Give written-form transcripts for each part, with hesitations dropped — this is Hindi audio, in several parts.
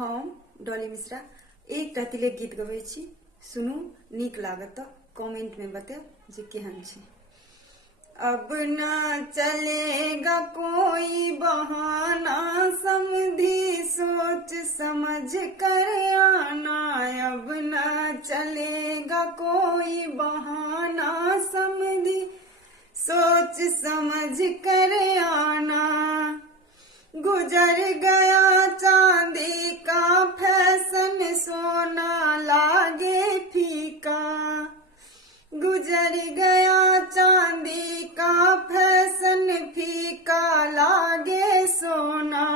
हम डॉली मिश्रा एक तिले गीत गबै छी। सुनू, नीक लागत तो कमेंट में बताओ जे केहन छै। अब न चलेगा कोई बहाना, समझी सोच समझ कर आना। अब न चलेगा कोई बहाना, समझी सोच समझ कर आना। गुजर गया चांदी का फैशन, सोना लागे फीका। गुजर गया चांदी का फैशन, फीका लागे सोना।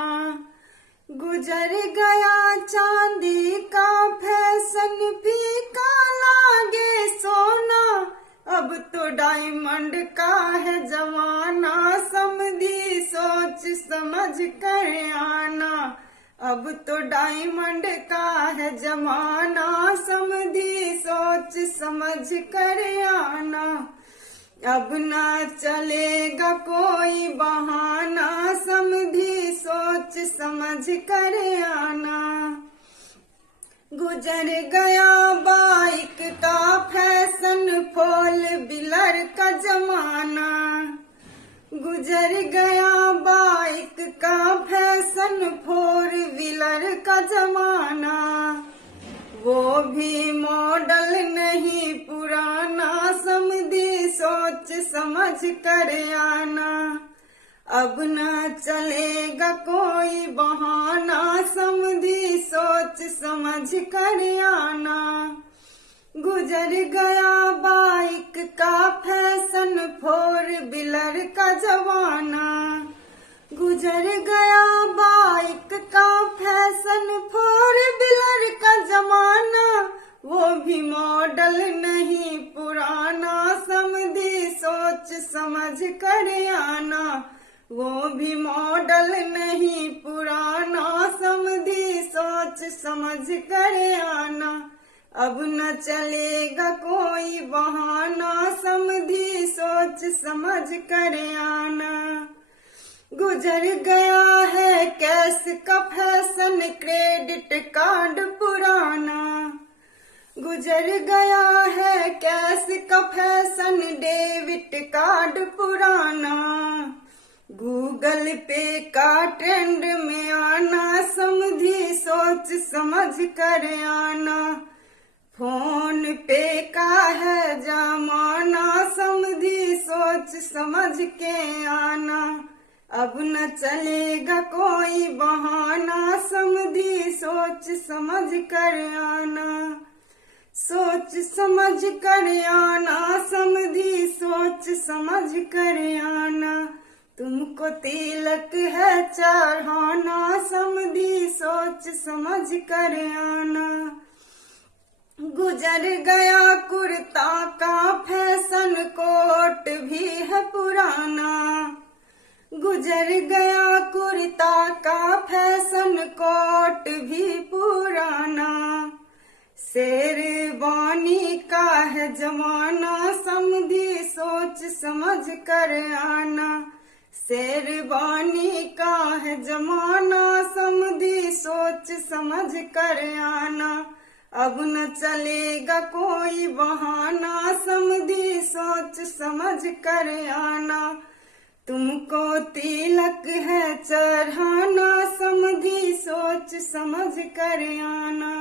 गुजर गया चांदी का फैशन, फीका लागे सोना। अब तो डायमंड का है जमाना, समझी सोच समझ कर आना। अब तो डायमंड का है जमाना, समझी सोच समझ कर आना। अब ना चलेगा कोई बहाना, समझी सोच समझ कर आना। गुजर गया बाइक का फैशन, फोर व्हीलर का जमाना। गुजर गया बाइक का फैशन, फोर व्हीलर का जमाना। वो भी मॉडल नहीं पुराना, समझी सोच समझ कर आना। अब न चलेगा कोई बहाना, समझी सोच समझ कर आना। गुजर गया बाइक का फैशन, फोर व्हीलर का जमाना। गुजर गया बाइक का फैशन, फोर व्हीलर का जमाना। वो भी मॉडल नहीं पुराना, समझी सोच समझ कर आना। वो भी मॉडल नहीं पुराना, समझी सोच समझ कर आना। अब न चलेगा कोई बहाना, समझी सोच समझ कर आना। गुजर गया है कैश का फैशन, क्रेडिट कार्ड पुराना। गुजर गया है कैश का फैशन, डेबिट कार्ड पुराना। गूगल पे का ट्रेंड में आना, समझी सोच समझ कर आना। फोन पे का है जमाना, समझी सोच समझ के आना। अब न चलेगा कोई बहाना, समझी सोच समझ कर आना। सोच समझ कर आना, समझी सोच समझ कर आना। तुमको तिलक है चढ़ाना, समझी सोच समझ कर आना। गुजर गया कुर्ता का फैशन, कोट भी है पुराना। गुजर गया कुर्ता का फैशन, कोट भी पुराना। शेरवानी का है जमाना, समझी सोच समझ कर आना। शेरवानी का है जमाना, समझी सोच समझ कर आना। अब न चलेगा कोई बहाना, समझी सोच समझ कर आना। तुमको तिलक है चढ़ाना, समझी सोच समझ कर आना।